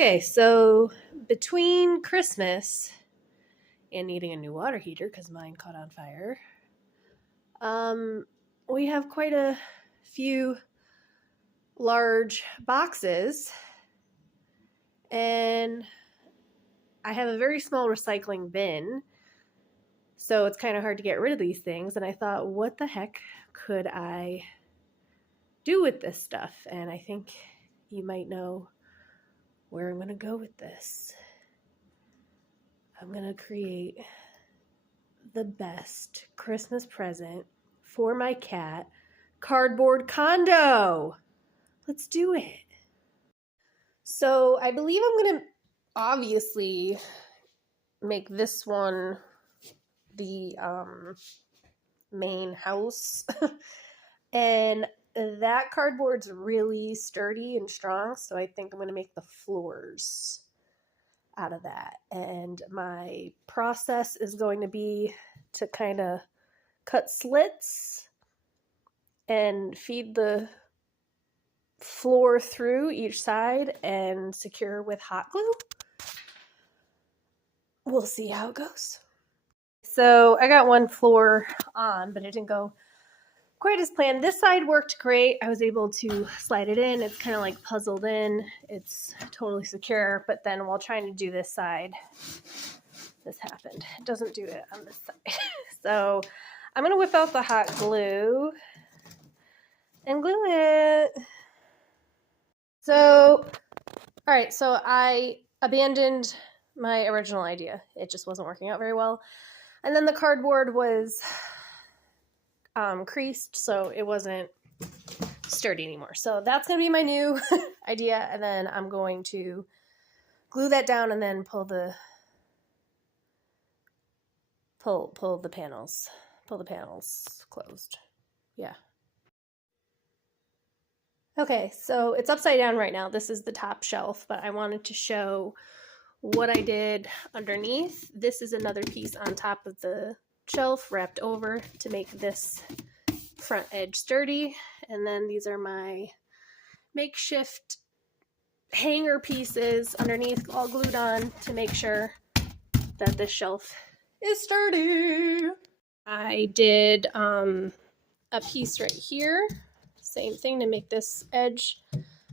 Okay, so between Christmas and needing a new water heater because mine caught on fire, we have quite a few large boxes, and I have a very small recycling bin, so it's kind of hard to get rid of these things. And I thought, what the heck could I do with this stuff? And I think you might know where I'm going to go with this. I'm going to create the best Christmas present for my cat cardboard condo. Let's do it. So I believe I'm going to obviously make this one the main house. And that cardboard's really sturdy and strong, so I think I'm going to make the floors out of that. And my process is going to be to kind of cut slits and feed the floor through each side and secure with hot glue. We'll see how it goes. So I got one floor on, but it didn't go quite as planned. This side worked great. I was able to slide it in. It's kind of like puzzled in. It's totally secure. But then while trying to do this side, this happened. It doesn't do it on this side. So I'm going to whip out the hot glue and glue it. So, all right. So I abandoned my original idea. It just wasn't working out very well. And then the cardboard was creased, so it wasn't sturdy anymore. So that's going to be my new idea. And then I'm going to glue that down and then pull the panels closed. Yeah. Okay, so it's upside down right now. This is the top shelf, but I wanted to show what I did underneath. This is another piece on top of the shelf wrapped over to make this front edge sturdy. And then these are my makeshift hanger pieces underneath, all glued on to make sure that this shelf is sturdy. I did a piece right here, same thing to make this edge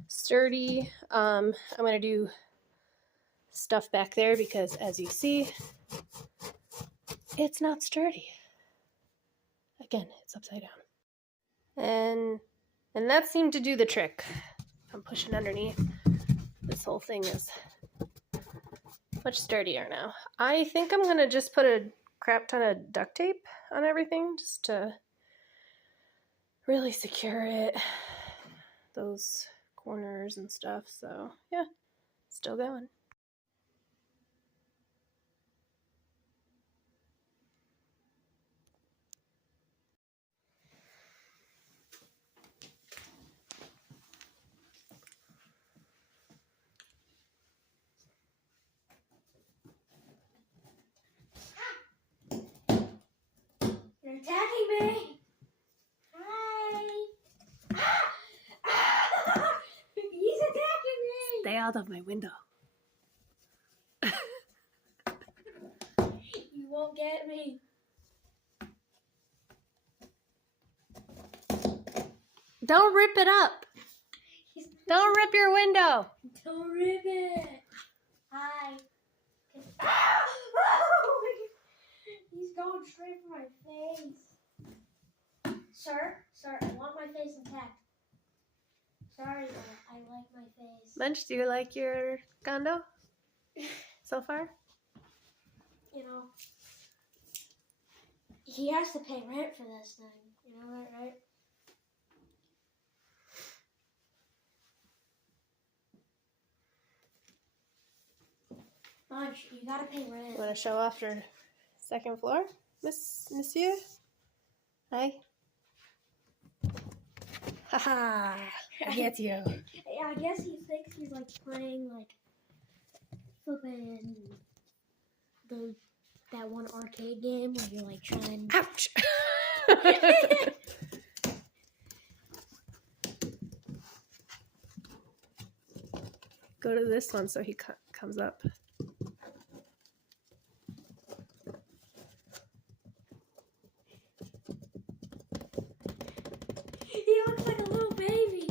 sturdy. I'm going to do stuff back there because, as you see, it's not sturdy. Again, it's upside down. And that seemed to do the trick. I'm pushing underneath. This whole thing is much sturdier now. I think I'm going to just put a crap ton of duct tape on everything just to really secure it. Those corners and stuff. So, yeah, still going. You're attacking me! Hi! He's attacking me! Stay out of my window. You won't get me. Don't rip it up. Don't rip your window. Don't rip it. Hi. He's going straight for my face. Sir, I want my face intact. Sorry, but I like my face. Munch, do you like your condo so far? You know, he has to pay rent for this thing. You know that, right? Munch, you gotta pay rent. You want to show off your second floor, Monsieur? Hi. Haha, I get you. Yeah, I guess he thinks he's like playing like flipping that one arcade game where you're like trying. Ouch! go to this one so he comes up. He looks like a little baby.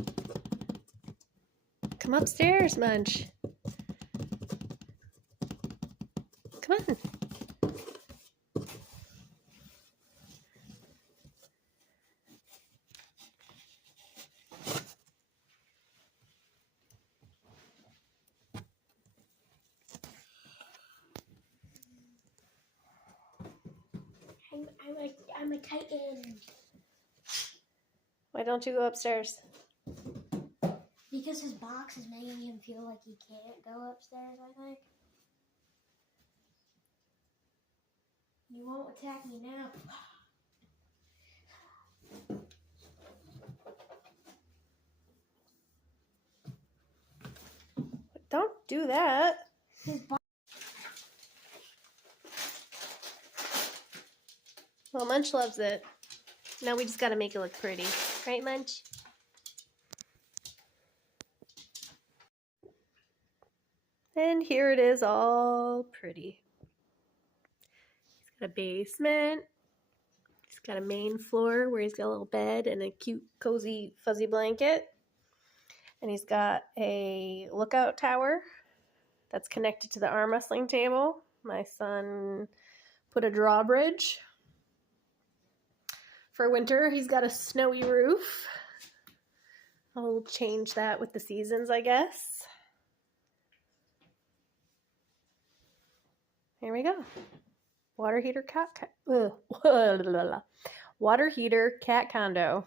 Come upstairs, Munch. Come on. I'm a titan. Why don't you go upstairs? Because his box is making him feel like he can't go upstairs, I think. You won't attack me now. Don't do that. His box. Well, Munch loves it. Now we just gotta make it look pretty. Right, Munch? And here it is, all pretty. He's got a basement. He's got a main floor where he's got a little bed and a cute, cozy, fuzzy blanket. And he's got a lookout tower that's connected to the arm wrestling table. My son put a drawbridge. For winter, he's got a snowy roof. I'll change that with the seasons, I guess. Here we go. Water heater cat condo.